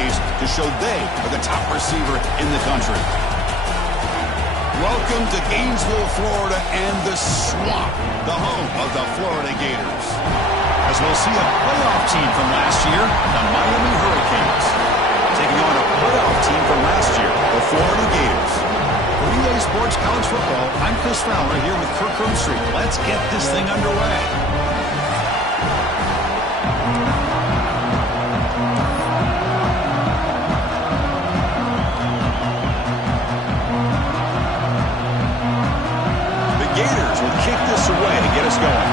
case to show they are the top receiver in the country. Welcome to Gainesville, Florida, and the Swamp, the home of the Florida Gators. As we'll see a playoff team from last year, the Miami Hurricanes, taking on a playoff team from last year, the Florida Gators. For EA Sports College Football, I'm Chris Fowler here with Kirk Herbstreit. Let's get this thing underway. Gators will kick this away to get us going.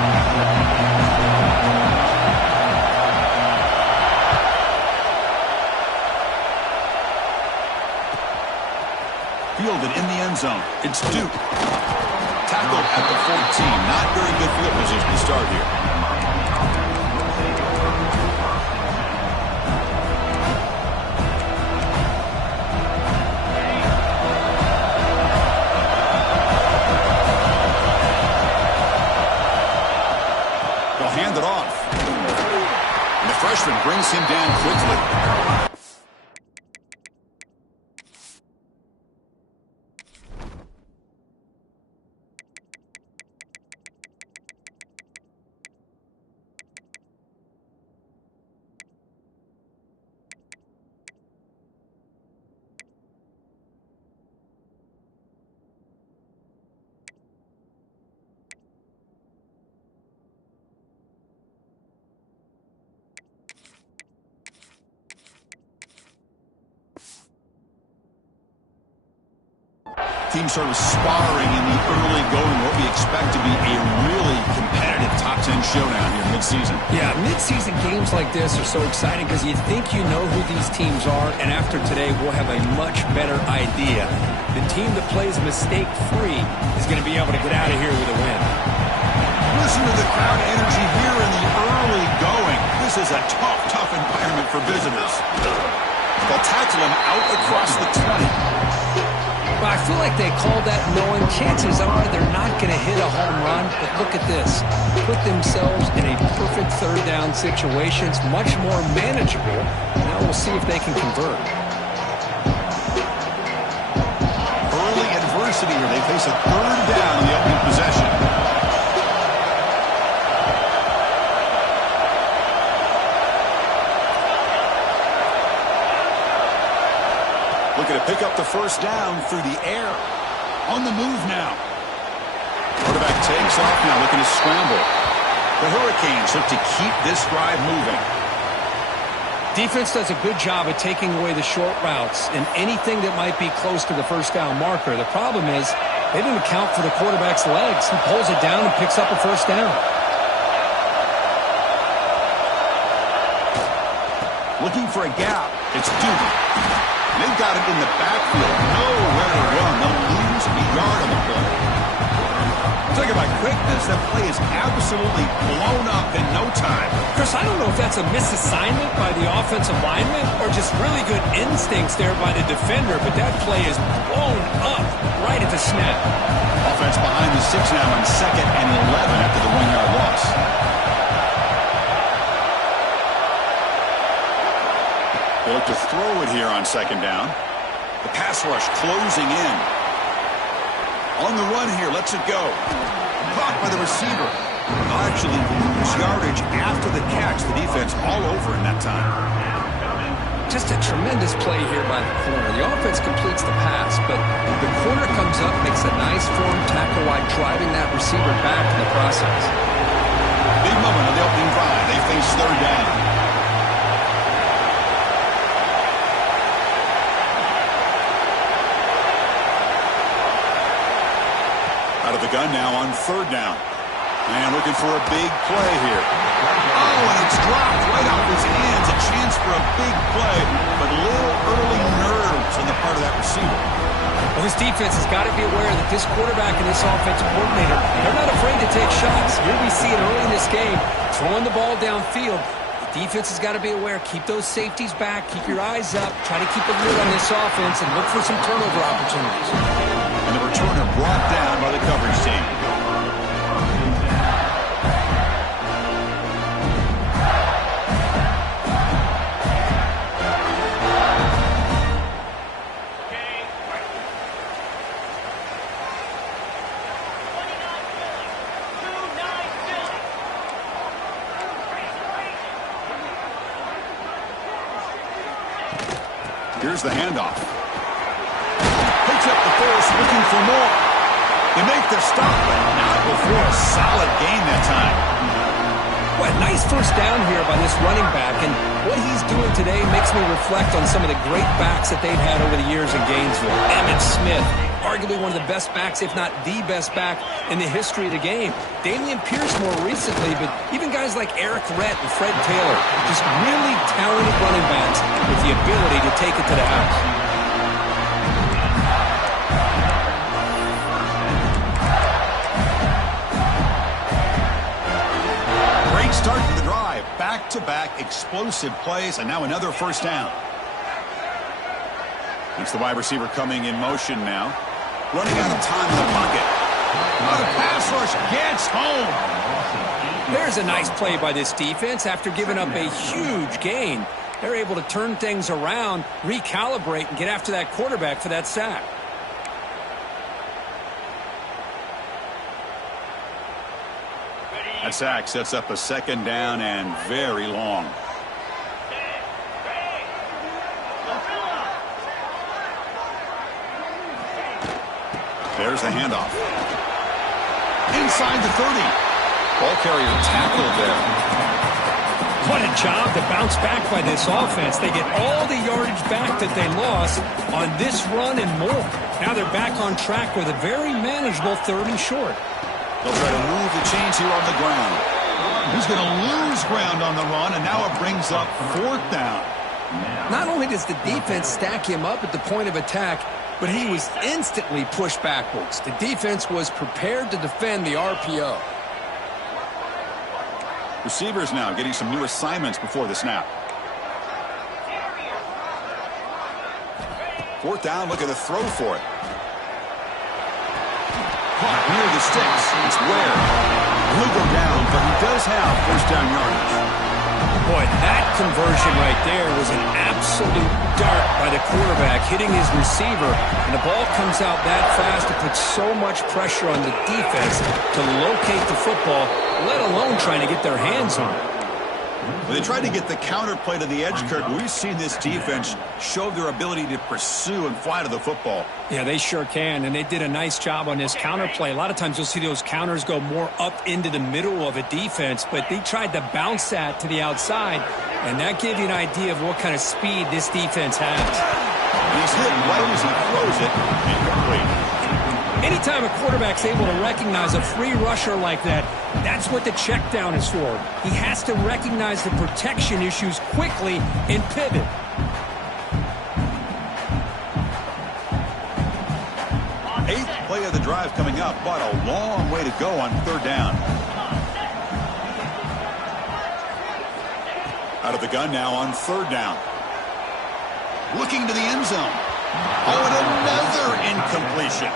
Fielded in the end zone. It's Duke. Tackled at the 14. Not very good field position to start here. Hand it off. And the freshman brings him down quickly. Teams sort of sparring in the early going, what we expect to be a really competitive top 10 showdown here mid-season. Yeah, mid-season games like this are so exciting because you think you know who these teams are, and after today we'll have a much better idea. The team that plays mistake-free is going to be able to get out of here with a win. Listen to the crowd energy here in the early going. This is a tough environment for visitors. They'll tackle him out across the 20. Well, I feel like they called that knowing chances are they're not going to hit a home run. But look at this. Put themselves in a perfect third down situation. It's much more manageable. Now we'll see if they can convert. Early adversity here. They face a third down in the opening possession. Looking to pick up the first down through the air. On the move now. Quarterback takes off now, looking to scramble. The Hurricanes look to keep this drive moving. Defense does a good job of taking away the short routes and anything that might be close to the first down marker. The problem is they didn't account for the quarterback's legs. He pulls it down and picks up a first down. Looking for a gap. It's Duke. They've got it in the backfield. Nowhere to run. They'll lose a yard on the play. Talking about quickness, that play is absolutely blown up in no time. Chris, I don't know if that's a misassignment by the offensive lineman or just really good instincts there by the defender, but that play is blown up right at the snap. Offense behind the 6 now on 2nd and 11 after the 1-yard loss. They look to throw it here on 2nd down. The pass rush closing in. On the run here, lets it go. Caught by the receiver. They'll actually lose yardage after the catch. The defense all over in that time. Just a tremendous play here by the corner. The offense completes the pass, but the corner comes up, makes a nice form tackle while driving that receiver back in the process. Big moment on the opening drive. They face 3rd down. Out of the gun now on 3rd down. And looking for a big play here. Oh, and it's dropped right off his hands. A chance for a big play, but little early nerves on the part of that receiver. Well, this defense has got to be aware that this quarterback and this offensive coordinator, they're not afraid to take shots. Here we see it early in this game, throwing the ball downfield. The defense has got to be aware. Keep those safeties back. Keep your eyes up. Try to keep a lid on this offense and look for some turnover opportunities. And the returner brought down by the coverage team. Here's the handoff. Picks up the force, looking for more. They make the stop, but not before a solid gain that time. What a nice first down here by this running back, and what he's doing today makes me reflect on some of the great backs that they've had over the years in Gainesville. Emmitt Smith, arguably one of the best backs, if not the best back in the history of the game. Dameon Pierce more recently, but even guys like Eric Rhett and Fred Taylor, just really talented running backs with the ability to take it to the house. Start to the drive. Back-to-back explosive plays, and now another first down. It's the wide receiver coming in motion now. Running out of time in the pocket. Oh, the pass rush gets home. There's a nice play by this defense. After giving up a huge gain, they're able to turn things around, recalibrate, and get after that quarterback for that sack. That sack sets up a second down and very long. There's the handoff. Inside the 30. Ball carrier tackled there. What a job to bounce back by this offense. They get all the yardage back that they lost on this run and more. Now they're back on track with a very manageable 3rd and short. They'll try to move the chains here on the ground. He's going to lose ground on the run, and now it brings up 4th down. Not only does the defense stack him up at the point of attack, but he was instantly pushed backwards. The defense was prepared to defend the RPO. Receivers now getting some new assignments before the snap. 4th down, look at the throw for it. Caught near the sticks. It's Ware. He'll go down, but he does have first down yardage. Boy, that conversion right there was an absolute dart by the quarterback hitting his receiver, and the ball comes out that fast to put so much pressure on the defense to locate the football, let alone trying to get their hands on it. When they tried to get the counter play to the edge, Kirk, we've seen this defense show their ability to pursue and fly to the football. Yeah, they sure can, and they did a nice job on this counter play. A lot of times you'll see those counters go more up into the middle of a defense, but they tried to bounce that to the outside, and that gave you an idea of what kind of speed this defense has. He's hit right as he throws it, incomplete. Anytime a quarterback's able to recognize a free rusher like that, that's what the check down is for. He has to recognize the protection issues quickly and pivot. Eighth play of the drive coming up, but a long way to go on 3rd down. Out of the gun now on 3rd down. Looking to the end zone. Oh, and another incompletion.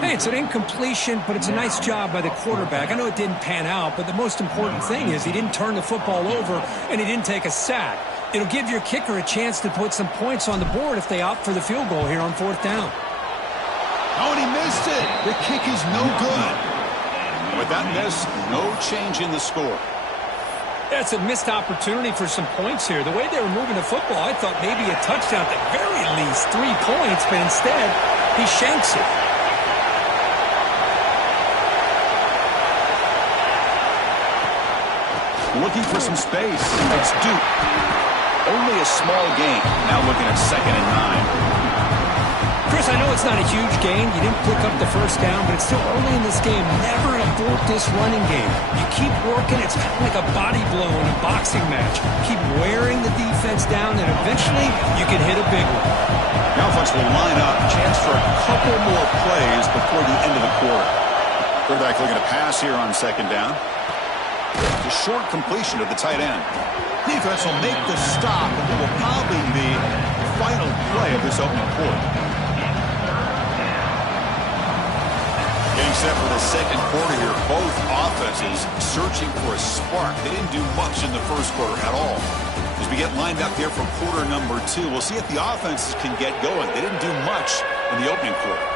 Hey, it's an incompletion, but it's a nice job by the quarterback. I know it didn't pan out, but the most important thing is he didn't turn the football over and he didn't take a sack. It'll give your kicker a chance to put some points on the board if they opt for the field goal here on 4th down. Oh, and he missed it. The kick is no good. With that miss, no change in the score. That's a missed opportunity for some points here. The way they were moving the football, I thought maybe a touchdown, at the very least 3 points, but instead he shanks it. Looking for some space. It's Duke. Only a small gain. Now looking at 2nd and 9. Chris, I know it's not a huge gain. You didn't pick up the first down, but it's still early in this game. Never abort this running game. You keep working. It's kind of like a body blow in a boxing match. Keep wearing the defense down, and eventually you can hit a big one. The offense will line up. Chance for a couple more plays before the end of the quarter. Quarterback looking to pass here on 2nd down. The short completion of the tight end. Defense will make the stop, and it will probably be the final play of this opening quarter. Getting set for the 2nd quarter here. Both offenses searching for a spark. They didn't do much in the 1st quarter at all. As we get lined up here for quarter number 2, we'll see if the offenses can get going. They didn't do much in the opening quarter.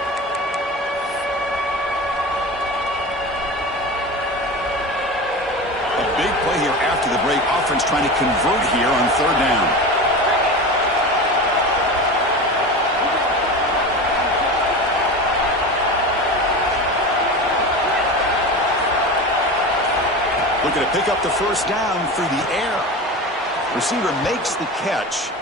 Big play here after the break. Offense trying to convert here on 3rd down. looking to pick up the first down through the air. Receiver makes the catch.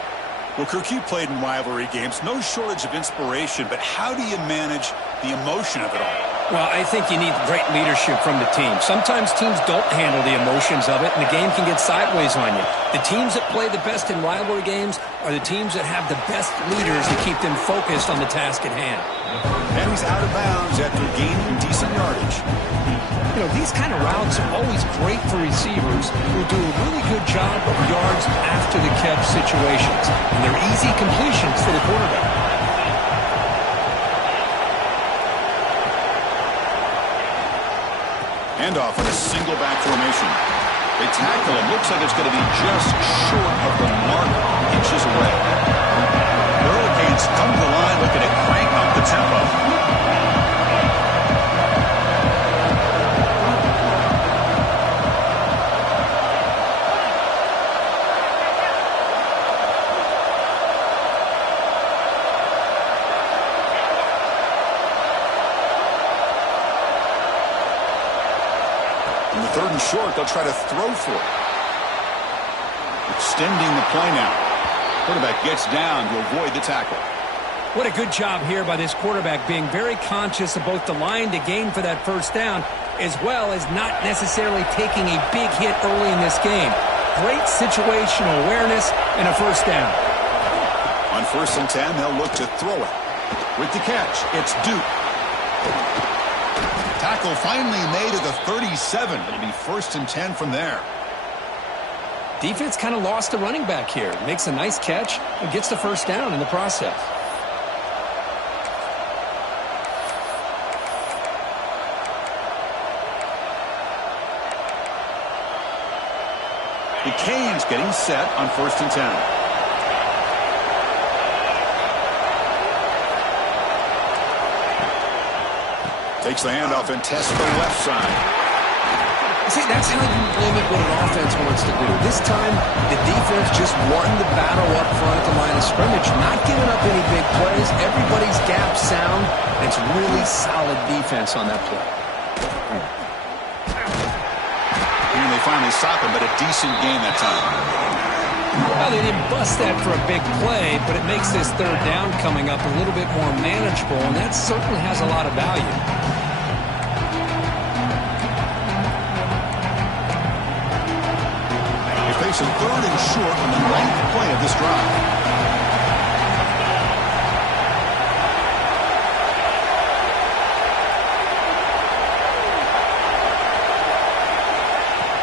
Well, Kirk, you played in rivalry games. No shortage of inspiration, but how do you manage the emotion of it all? Well, I think you need great leadership from the team. Sometimes teams don't handle the emotions of it, and the game can get sideways on you. The teams that play the best in rivalry games are the teams that have the best leaders to keep them focused on the task at hand. And he's out of bounds after gaining decent yardage. You know, these kind of routes are always great for receivers who do a really good job of yards after the catch situations. And they're easy completions for the quarterback. Handoff in a single back formation. They tackle it. Looks like it's going to be just short of the mark, inches away. The Hurricanes come to the line looking to crank up the tempo. Third and short, they'll try to throw for it. Extending the play now. Quarterback gets down to avoid the tackle. What a good job here by this quarterback, being very conscious of both the line to gain for that first down, as well as not necessarily taking a big hit early in this game. Great situational awareness and a first down. On 1st and 10, they'll look to throw it. With the catch, it's Duke. Tackle finally made at the 37. It'll be 1st and 10 from there. Defense kind of lost the running back here. Makes a nice catch and gets the first down in the process. The Canes getting set on 1st and 10. Takes the handoff and tests the left side. See, that's how you limit what an offense wants to do. This time, the defense just won the battle up front at the line of scrimmage, not giving up any big plays. Everybody's gap sound. And it's really solid defense on that play. And they finally stop him, but a decent game that time. Well, they didn't bust that for a big play, but it makes this third down coming up a little bit more manageable, and that certainly has a lot of value. Facing 3rd and short on the 9th play of this drive.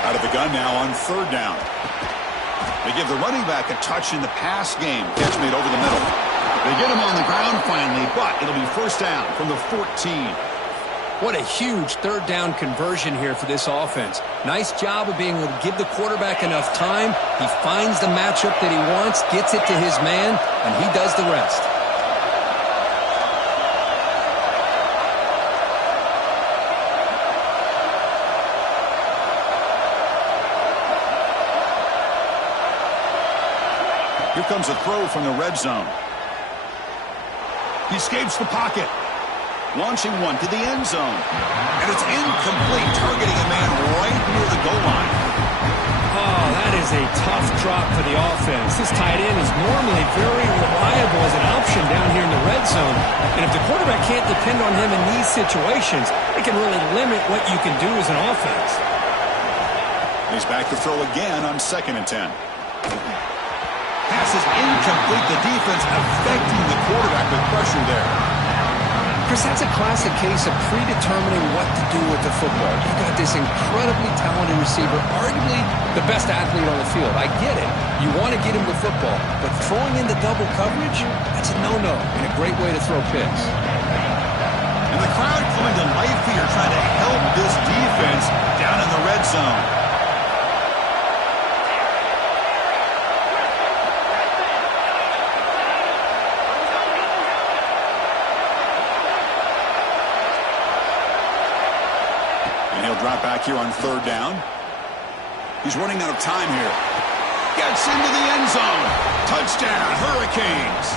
Out of the gun now on 3rd down. They give the running back a touch in the pass game. Catch made over the middle. They get him on the ground finally, but it'll be 1st down from the 14. What a huge third down conversion here for this offense. Nice job of being able to give the quarterback enough time. He finds the matchup that he wants, gets it to his man, and he does the rest. Here comes a throw from the red zone. He escapes the pocket. Launching one to the end zone. And it's incomplete, targeting a man right near the goal line. Oh, that is a tough drop for the offense. This tight end is normally very reliable as an option down here in the red zone. And if the quarterback can't depend on him in these situations, it can really limit what you can do as an offense. He's back to throw again on 2nd and 10. Pass is incomplete. The defense affecting the quarterback with pressure there. Chris, that's a classic case of predetermining what to do with the football. You've got this incredibly talented receiver, arguably the best athlete on the field. I get it. You want to get him the football, but throwing into double coverage, that's a no-no and a great way to throw picks. And the crowd coming to life here, trying to help this defense down in the red zone. Drop back here on 3rd down. He's running out of time here. Gets into the end zone. Touchdown, Hurricanes.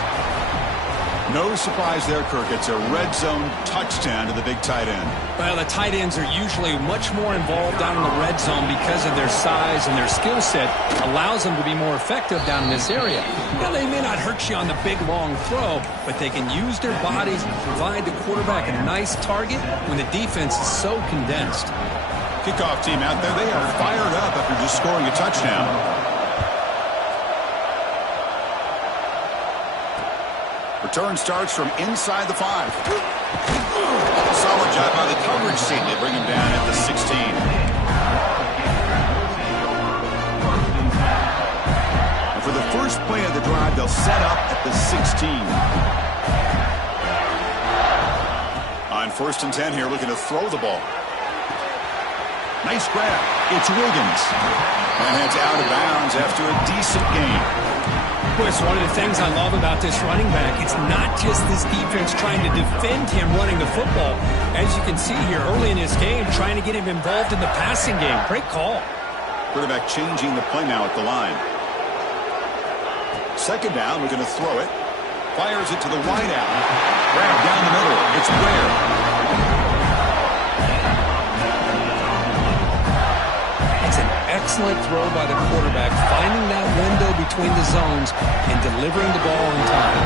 No surprise there, Kirk. It's a red zone touchdown to the big tight end. Well, the tight ends are usually much more involved down in the red zone because of their size and their skill set. Allows them to be more effective down in this area. Now, they may not hurt you on the big, long throw, but they can use their bodies to provide the quarterback a nice target when the defense is so condensed. Kickoff team out there. They are fired up after just scoring a touchdown. Return starts from inside the 5. Solid job by the coverage team. They bring him down at the 16. And for the first play of the drive, they'll set up at the 16. On 1st and 10 here, looking to throw the ball. Nice grab. It's Wiggins. And heads out of bounds after a decent game. It's one of the things I love about this running back. It's not just this defense trying to defend him running the football. As you can see here early in this game, trying to get him involved in the passing game. Great call. Quarterback changing the play now at the line. 2nd down, we're going to throw it. Fires it to the wide out. Grab down the middle. It's Ware. Excellent throw by the quarterback, finding that window between the zones and delivering the ball on time.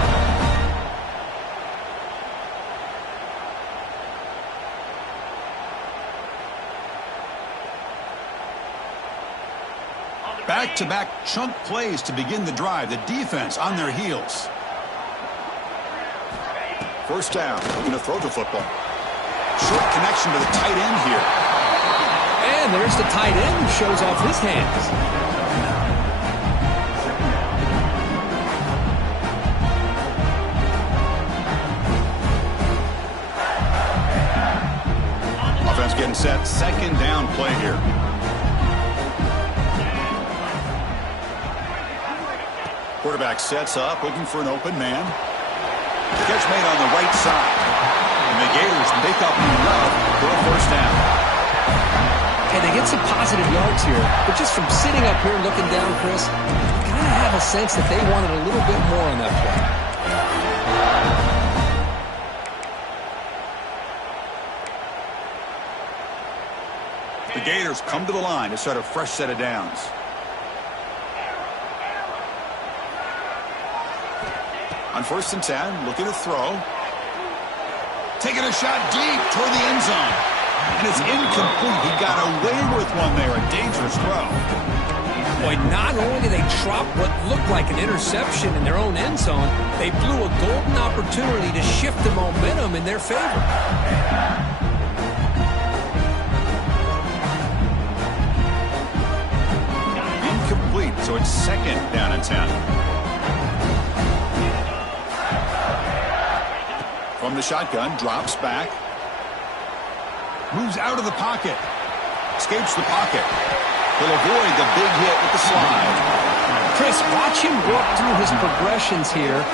Back-to-back chunk plays to begin the drive. The defense on their heels. 1st down. We're going to throw the football. Short connection to the tight end here. And there's the tight end who shows off his hands. Offense getting set. 2nd down play here. Quarterback sets up, looking for an open man. The catch made on the right side. And the Gators make up enough for a 1st down. Hey, they get some positive yards here, but just from sitting up here looking down, Chris, you kind of have a sense that they wanted a little bit more on that play. The Gators come to the line to start a fresh set of downs. On 1st and 10, looking to throw. Taking a shot deep toward the end zone. And it's incomplete. He got away with one there. A dangerous throw. Boy, not only did they drop what looked like an interception in their own end zone, they blew a golden opportunity to shift the momentum in their favor. Incomplete, so it's 2nd down and 10. From the shotgun, drops back. Moves out of the pocket. Escapes the pocket. He'll avoid the big hit with the slide. Chris, watch him work through his progressions here.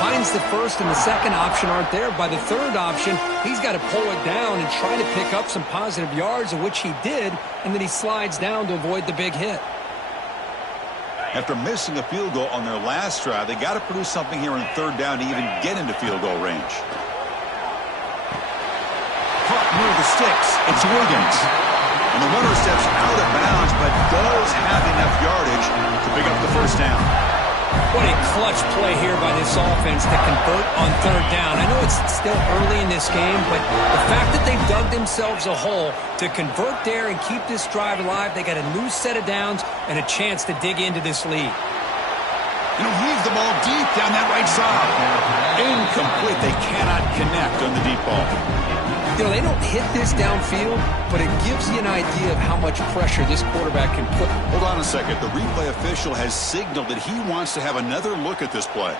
Finds the 1st and the 2nd option aren't there. By the 3rd option, he's got to pull it down and try to pick up some positive yards, of which he did, and then he slides down to avoid the big hit. After missing a field goal on their last drive, they got to produce something here on 3rd down to even get into field goal range. Caught near the sticks. It's Wiggins. And the runner steps out of bounds, but does have enough yardage to pick up the 1st down. What a clutch play here by this offense to convert on 3rd down. I know it's still early in this game, but the fact that they dug themselves a hole to convert there and keep this drive alive, they got a new set of downs and a chance to dig into this lead. You know, heave the ball deep down that right side. Incomplete. They cannot connect on the deep ball. You know, they don't hit this downfield, but it gives you an idea of how much pressure this quarterback can put. Hold on a second. The replay official has signaled that he wants to have another look at this play.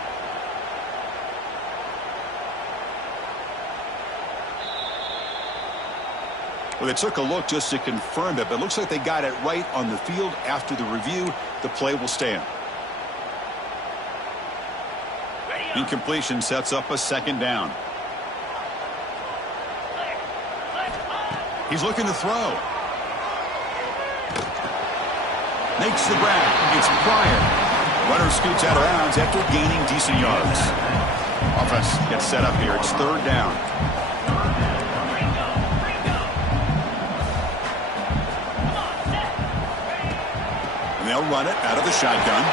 Well, they took a look just to confirm it, but it looks like they got it right on the field. After the review, the play will stand. Incompletion sets up a 2nd down. He's looking to throw. Makes the grab. It's Pryor. Runner scoots out of bounds after gaining decent yards. Offense gets set up here. It's third down. And they'll run it out of the shotgun.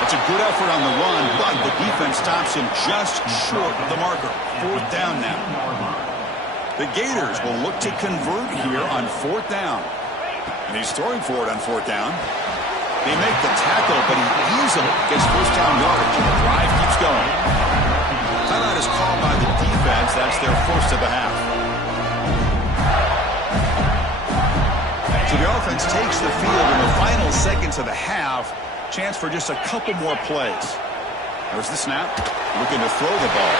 That's a good effort on the run, but the defense stops him just short of the marker. Fourth down now. The Gators will look to convert here on fourth down. And he's throwing for it on fourth down. They make the tackle, but he easily gets first down yardage, and the drive keeps going. Timeout is called by the defense. That's their first of the half. So the offense takes the field in the final seconds of the half. Chance for just a couple more plays. There's the snap. Looking to throw the ball.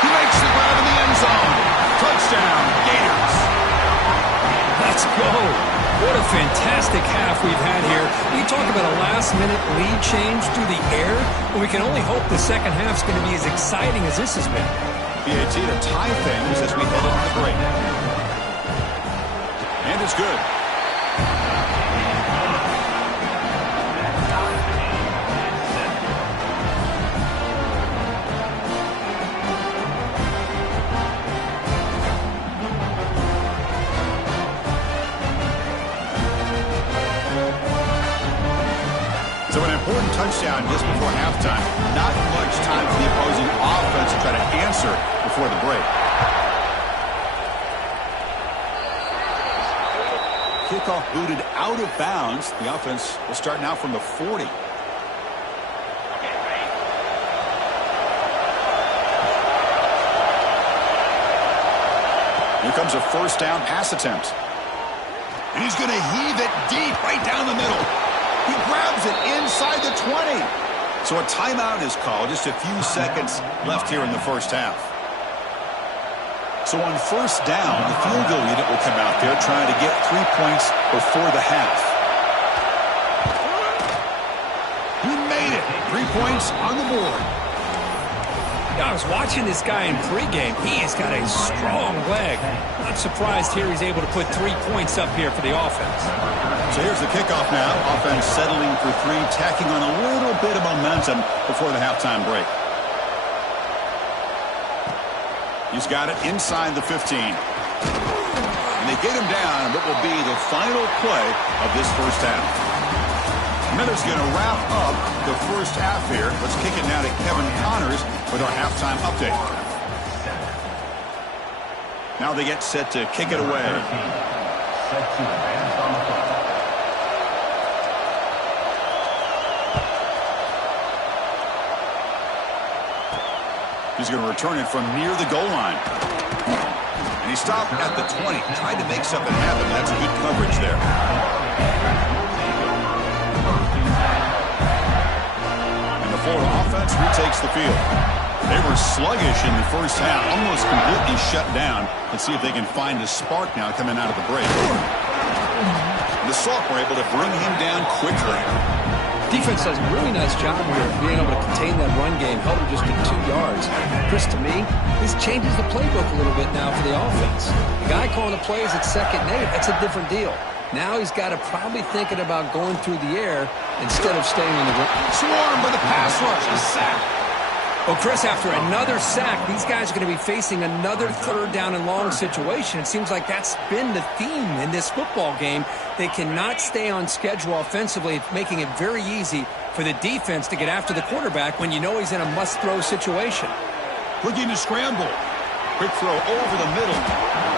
He makes the grab in the end zone. Touchdown, Gators. Let's go. What a fantastic half we've had here. You talk about a last-minute lead change through the air. Well, we can only hope the second half's going to be as exciting as this has been. PAT to tie things as we head into the break. And it's good. So an important touchdown just before halftime. Not much time for the opposing offense to try to answer before the break. Kickoff booted out of bounds. The offense will start now from the 40. Here comes a first down pass attempt. And he's going to heave it deep right down the middle. He grabs it inside the 20. So a timeout is called. Just a few seconds left here in the first half. So on first down, the field goal unit will come out there trying to get 3 points before the half. He made it. 3 points on the board. I was watching this guy in pregame. He has got a strong leg. Not surprised here he's able to put 3 points up here for the offense. So here's the kickoff now. Offense settling for three, tacking on a little bit of momentum before the halftime break. He's got it inside the 15. And they get him down what will be the final play of this first half. Miller's going to wrap up the first half here. Let's kick it now to Kevin Connors with our halftime update. Now they get set to kick it away. He's going to return it from near the goal line. And he stopped at the 20, tried to make something happen. That's good coverage there. And the Florida offense retakes the field. They were sluggish in the first half, almost completely shut down. Let's see if they can find a spark now coming out of the break. The Salt were able to bring him down quickly. Defense does a really nice job here of being able to contain that run game, held him just to 2 yards. Chris, to me, this changes the playbook a little bit now for the offense. The guy calling the plays at second and 8, that's a different deal. Now he's got to probably thinking about going through the air instead of staying on the ground. Swarmed by the pass rush, a sack. Well, Chris, after another sack, these guys are going to be facing another third down and long situation. It seems like that's been the theme in this football game. They cannot stay on schedule offensively, making it very easy for the defense to get after the quarterback when you know he's in a must-throw situation. Looking to scramble. Quick throw over the middle.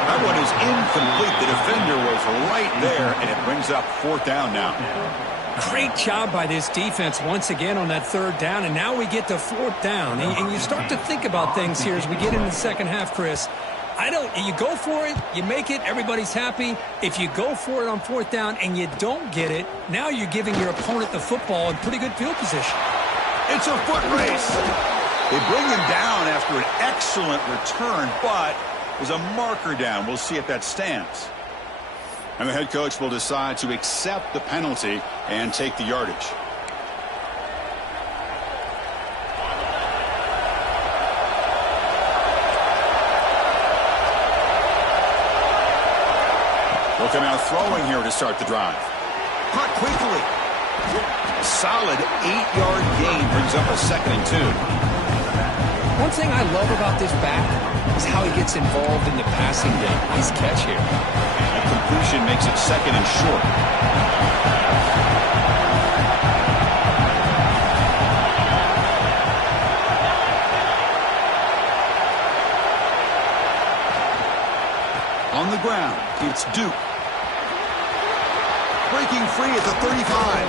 That one is incomplete. The defender was right there, and it brings up fourth down now. Great job by this defense once again on that third down, and now we get to fourth down. And you start to think about things here as we get into the second half, Chris. You go for it, you make it, everybody's happy. If you go for it on fourth down and you don't get it, now you're giving your opponent the football in pretty good field position. It's a foot race. They bring him down after an excellent return, but there's a marker down. We'll see if that stands. And the head coach will decide to accept the penalty and take the yardage. We'll come out throwing here to start the drive. Caught quickly. Solid 8-yard gain brings up a 2nd and 2. One thing I love about this back is how he gets involved in the passing game. Nice catch here. That completion makes it 2nd and short. On the ground, it's Duke. Breaking free at the 35.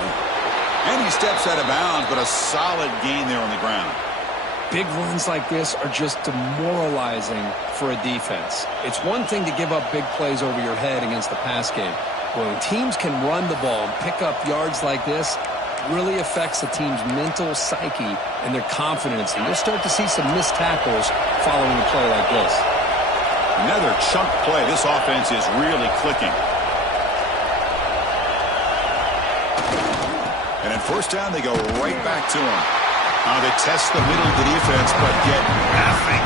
And he steps out of bounds, but a solid gain there on the ground. Big runs like this are just demoralizing for a defense. It's one thing to give up big plays over your head against the pass game. But when teams can run the ball and pick up yards like this, it really affects the team's mental psyche and their confidence. And you'll start to see some missed tackles following a play like this. Another chunk play. This offense is really clicking. And at first down, they go right back to him. They test the middle of the defense, but get nothing.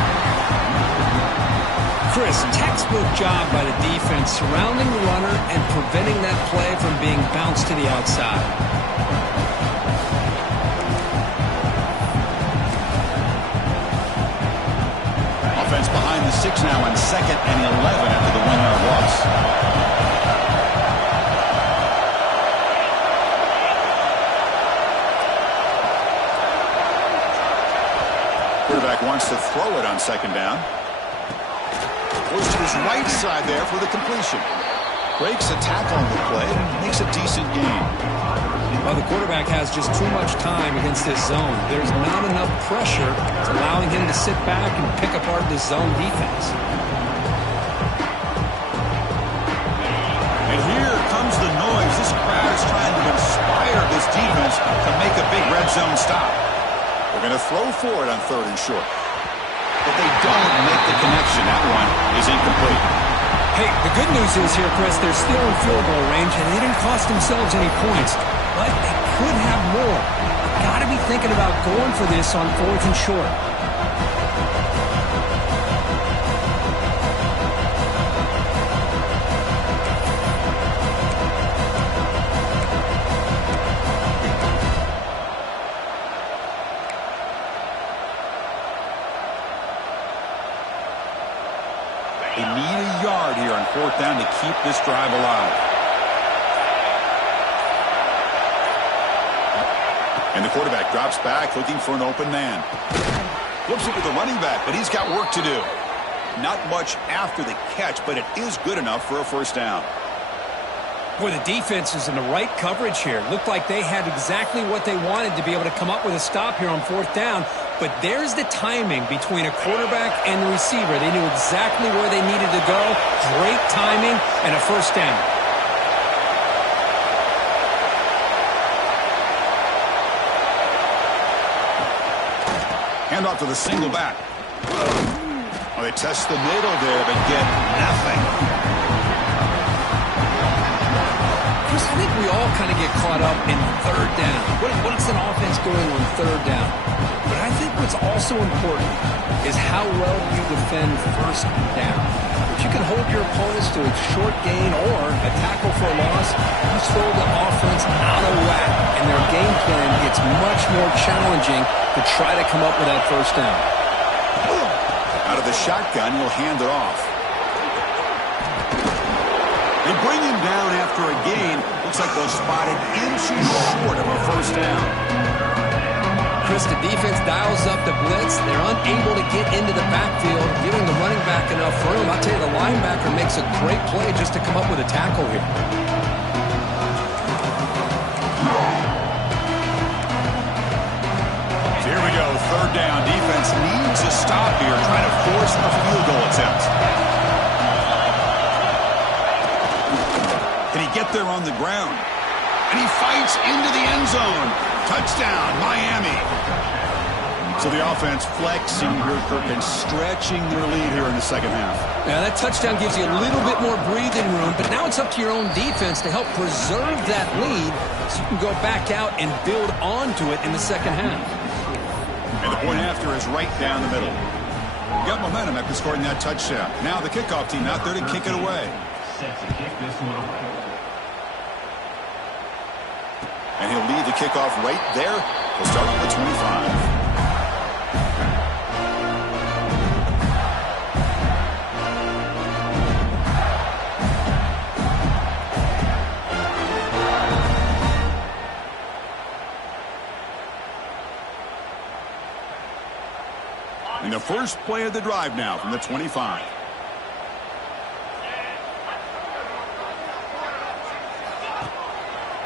Chris, textbook job by the defense surrounding the runner and preventing that play from being bounced to the outside. Offense behind the 6 now on 2nd and 11 after the 1-yard loss. Quarterback wants to throw it on 2nd down. Goes to his right side there for the completion. Breaks a tackle on the play and makes a decent gain. Well, the quarterback has just too much time against this zone. There's not enough pressure. It's allowing him to sit back and pick apart this zone defense. And here comes the noise. This crowd is trying to inspire this defense to make a big red zone stop. They're going to throw for it on 3rd and short. But they don't make the connection. That one is incomplete. Hey, the good news is here, Chris, they're still in field goal range, and they didn't cost themselves any points. But they could have more. Got to be thinking about going for this on 4th and short. They need a yard here on 4th down to keep this drive alive. And the quarterback drops back looking for an open man. Flips it to the running back, but he's got work to do. Not much after the catch, but it is good enough for a 1st down. Boy, the defense is in the right coverage here. Looked like they had exactly what they wanted to be able to come up with a stop here on 4th down. But there's the timing between a quarterback and the receiver. They knew exactly where they needed to go. Great timing and a 1st down. Hand off to the single back. Well, they test the middle there, but get nothing. Chris, I think we all kind of get caught up in 3rd down. What's an offense doing on 3rd down? But I think what's also important is how well you defend 1st down. If you can hold your opponents to a short gain or a tackle for a loss, you throw the offense out of whack, and their game plan gets much more challenging to try to come up with that 1st down. Out of the shotgun, he'll hand it off. They bring him down after a gain. Looks like they'll spot it inches short of a 1st down. Chris, the defense dials up the blitz. They're unable to get into the backfield, giving the running back enough room. I'll tell you, the linebacker makes a great play just to come up with a tackle here. So here we go, 3rd down. Defense needs a stop here, trying to force a field goal attempt. Can he get there on the ground? And he fights into the end zone. Touchdown, Miami. So the offense flexing here, Kirk, and stretching their lead here in the 2nd half. Yeah, that touchdown gives you a little bit more breathing room, but now it's up to your own defense to help preserve that lead so you can go back out and build onto it in the 2nd half. And the point after is right down the middle. Got momentum after scoring that touchdown. Now the kickoff team out there to kick it away. Set to kick this one away. And he'll lead the kickoff right there. He'll start on the 25. And the first play of the drive now from the 25.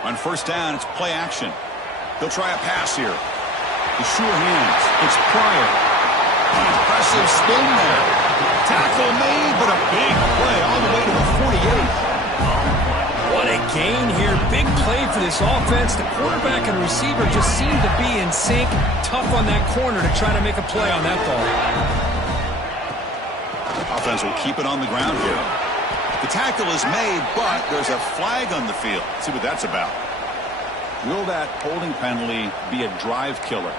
On first down, it's play action. They'll try a pass here. The sure hands. It's Pryor. Impressive spin there. Tackle made, but a big play all the way to the 48. What a gain here. Big play for this offense. The quarterback and receiver just seem to be in sync. Tough on that corner to try to make a play on that ball. Offense will keep it on the ground here. The tackle is made, but there's a flag on the field. Let's see what that's about. Will that holding penalty be a drive killer?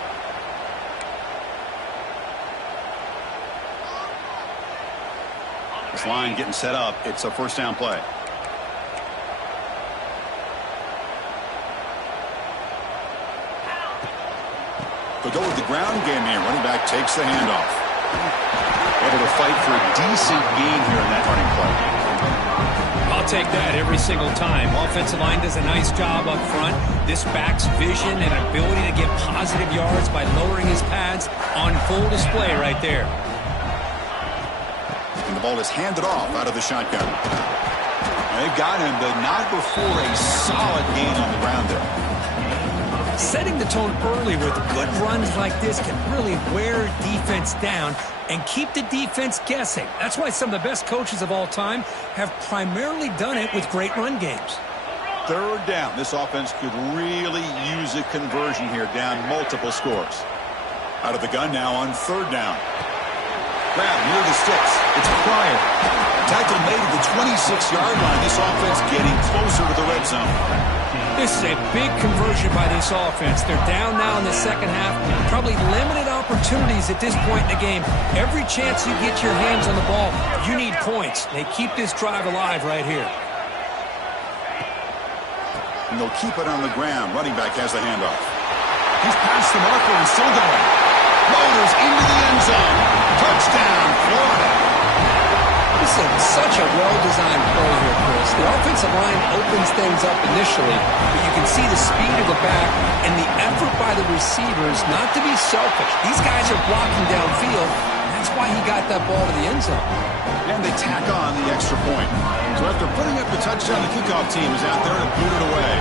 This line getting set up. It's a first down play. They'll go with the ground game here. Running back takes the handoff. Able to fight for a decent gain here in that running play. I'll take that every single time. Offensive line does a nice job up front. This back's vision and ability to get positive yards by lowering his pads on full display right there. And the ball is handed off out of the shotgun. They've got him, but not before a solid gain on the ground there. Setting the tone early with good runs like this can really wear defense down and keep the defense guessing. That's why some of the best coaches of all time have primarily done it with great run games. Third down. This offense could really use a conversion here, down multiple scores. Out of the gun now on third down. Grab near the sticks. It's Pryor. Tackle made at the 26-yard line. This offense getting closer to the red zone. This is a big conversion by this offense. They're down now in the second half. Probably limited opportunities at this point in the game. Every chance you get your hands on the ball, you need points. They keep this drive alive right here. And they'll keep it on the ground. Running back has the handoff. He's past the marker and still going. Motors into the end zone. Touchdown, Florida. This is such a well-designed play here, Chris. The offensive line opens things up initially, but you can see the speed of the back and the effort by the receivers not to be selfish. These guys are blocking downfield. That's why he got that ball to the end zone. And they tack on the extra point. So after putting up the touchdown, the kickoff team is out there to boot it away.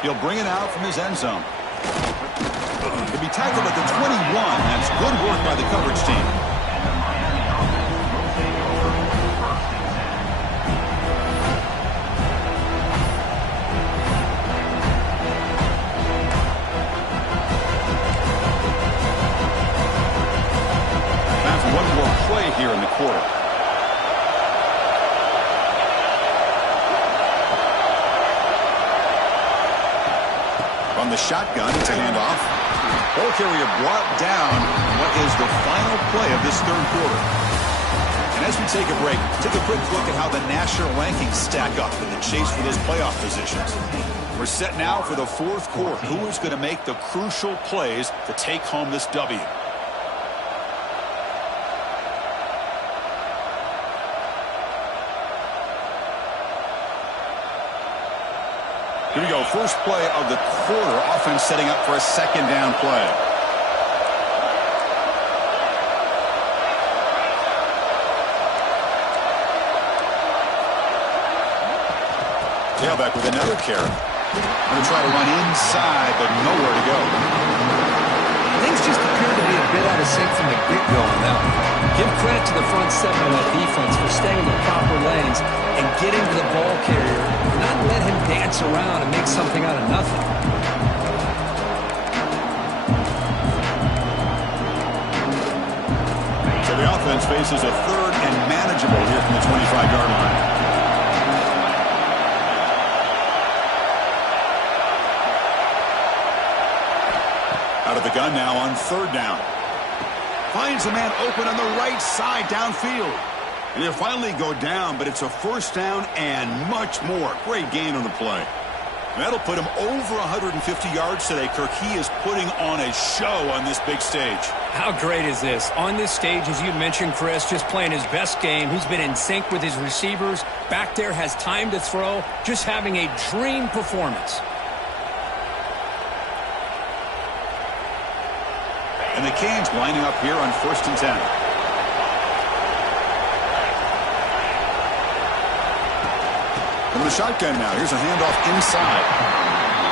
He'll bring it out from his end zone. He'll be tackled at the 21. That's good work by the coverage team. Time for one more play here in the quarter. On the shotgun, it's a handoff. Ball carrier brought down. What is the final play of this third quarter? And as we take a break, take a quick look at how the national rankings stack up in the chase for those playoff positions. We're set now for the fourth quarter. Who is going to make the crucial plays to take home this W? Here we go. First play of the quarter. Offense setting up for a second down play. Tailback with another carry. Going to try to run inside, but nowhere to go. Things just appear to be a bit out of sync from the get-go on that one. Give credit to the front seven of that defense for staying in the proper lanes and getting to the ball carrier, not let him dance around and make something out of nothing. So the offense faces a third and manageable here from the 25-yard line. Out of the gun now on third down. Finds a man open on the right side downfield. And he'll finally go down, but it's a first down and much more. Great gain on the play. That'll put him over 150 yards today, Kirk. He is putting on a show on this big stage. How great is this? On this stage, as you mentioned, Chris, just playing his best game. He's been in sync with his receivers. Back there, has time to throw. Just having a dream performance. And the Canes lining up here on 1st and 10. From the shotgun now. Here's a handoff inside.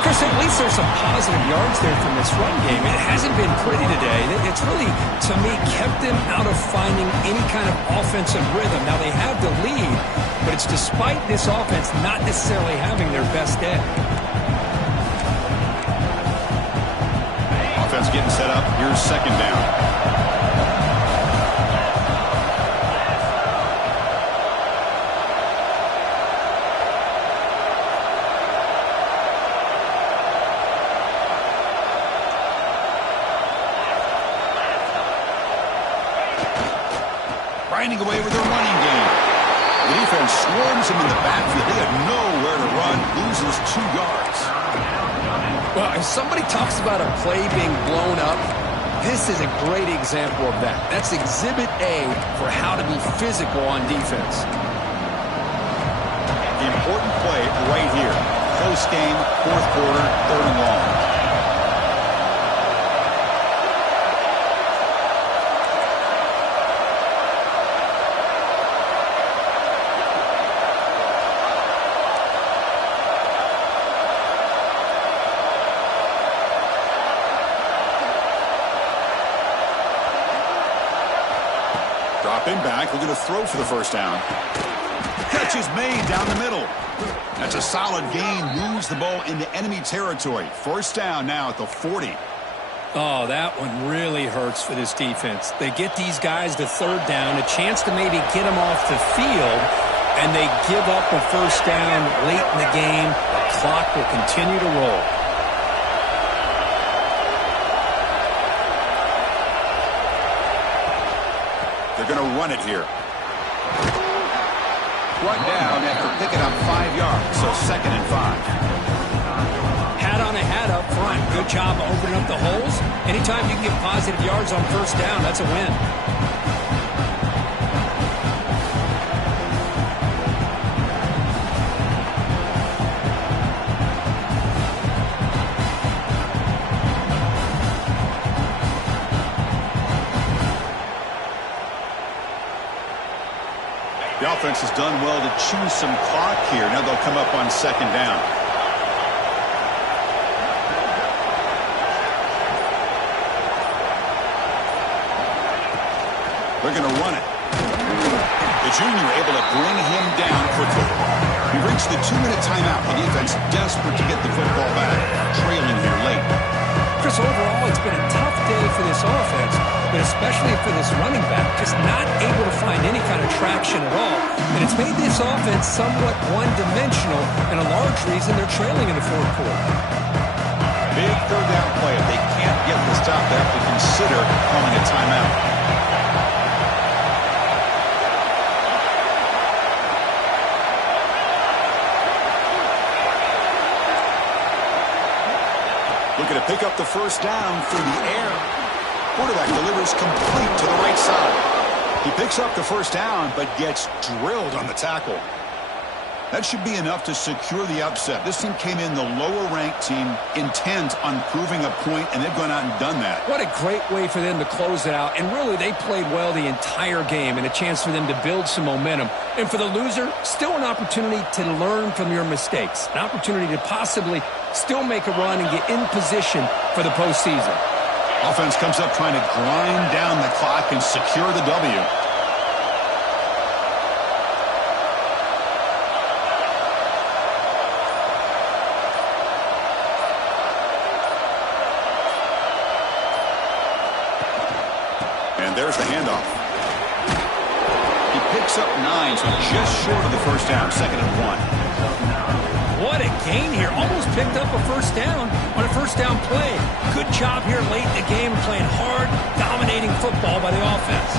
Chris, at least there's some positive yards there from this run game. It hasn't been pretty today. It's really, to me, kept them out of finding any kind of offensive rhythm. Now, they have the lead, but it's despite this offense not necessarily having their best day. Offense getting set up. Here's 2nd down. Grinding away with their running game. The defense swarms him in the backfield. They have nowhere to run. Loses 2 yards. Well, if somebody talks about a play being blown up, this is a great example of that. That's Exhibit A for how to be physical on defense. The important play right here. Close game, 4th quarter, 3rd and long. Dropping back, looking to throw for the 1st down. Catch is made down the middle. That's a solid gain, moves the ball into enemy territory. 1st down now at the 40. Oh, that one really hurts for this defense. They get these guys to 3rd down, a chance to maybe get them off the field, and they give up a 1st down late in the game. The clock will continue to roll. They're going to run it here. Brought down after picking up 5 yards, so 2nd and 5. Hat on a hat up front. Good job opening up the holes. Anytime you can get positive yards on 1st down, that's a win. The offense has done well to chew some clock here. Now they'll come up on 2nd down. They're going to run it. The junior able to bring him down quickly. We reached the 2-minute timeout. The defense desperate to get the football back, trailing here late. Chris, overall, it's been a tough day for this offense, but especially for this running back, just not able to find any kind of traction at all. And it's made this offense somewhat one-dimensional, and a large reason they're trailing in the 4th quarter. Big 3rd down play. If they can't get the stop, they have to consider calling a timeout. Looking to pick up the 1st down through the air. Quarterback delivers complete to the right side. He picks up the 1st down, but gets drilled on the tackle. That should be enough to secure the upset. This team came in the lower-ranked team, intent on proving a point, and they've gone out and done that. What a great way for them to close it out. And really, they played well the entire game, and a chance for them to build some momentum. And for the loser, still an opportunity to learn from your mistakes. An opportunity to possibly still make a run and get in position for the postseason. Offense comes up trying to grind down the clock and secure the W. And there's the handoff. He picks up 9, so just short of the 1st down, 2nd and 1. What a gain here. Almost picked up a 1st down on a 1st down play. Good job here late in the game, playing hard, dominating football by the offense.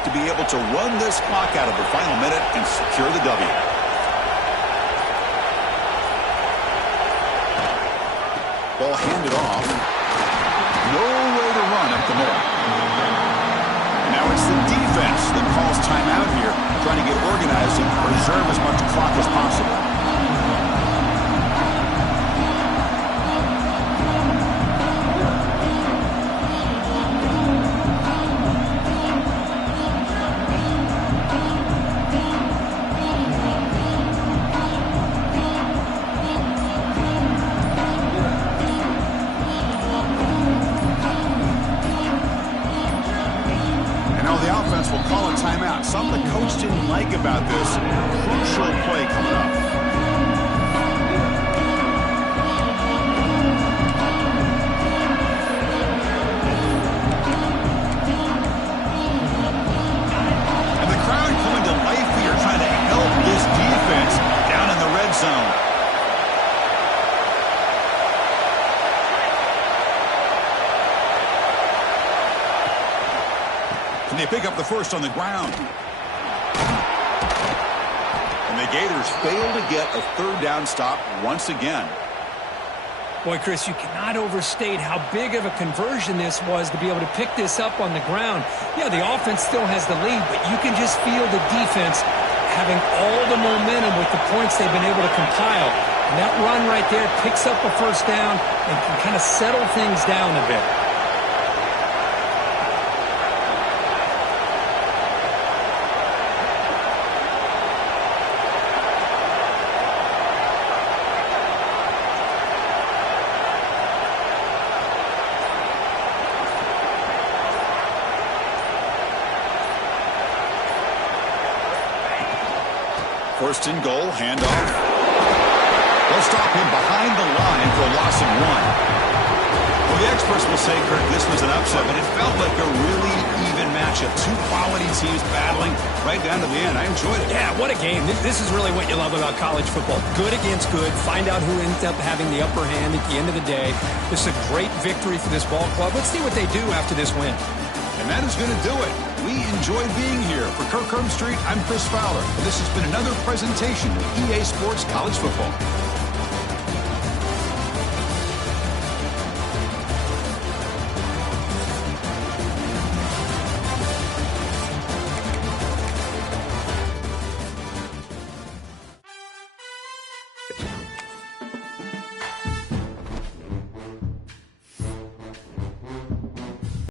look to be able to run this clock out of the final minute and secure the W. Ball handed off. No way to run up the middle. And now it's the defense that calls timeout here, trying to get organized and preserve as much clock as possible. Will call a timeout. Something the coach didn't like about this crucial play coming up. And the crowd coming to life here, trying to help this defense down in the red zone. They pick up the first on the ground. And the Gators fail to get a third down stop once again. Boy, Chris, you cannot overstate how big of a conversion this was to be able to pick this up on the ground. Yeah, the offense still has the lead, but you can just feel the defense having all the momentum with the points they've been able to compile. And that run right there picks up a first down and can kind of settle things down a bit. First and goal, handoff. They'll stop him behind the line for a loss of 1. Well, the experts will say, Kirk, this was an upset, but it felt like a really even matchup. Two quality teams battling right down to the end. I enjoyed it. Yeah, what a game. This is really what you love about college football. Good against good. Find out who ends up having the upper hand at the end of the day. This is a great victory for this ball club. Let's see what they do after this win. And that is going to do it. We enjoyed being here. For Kirk Street, I'm Chris Fowler. And this has been another presentation of EA Sports College Football.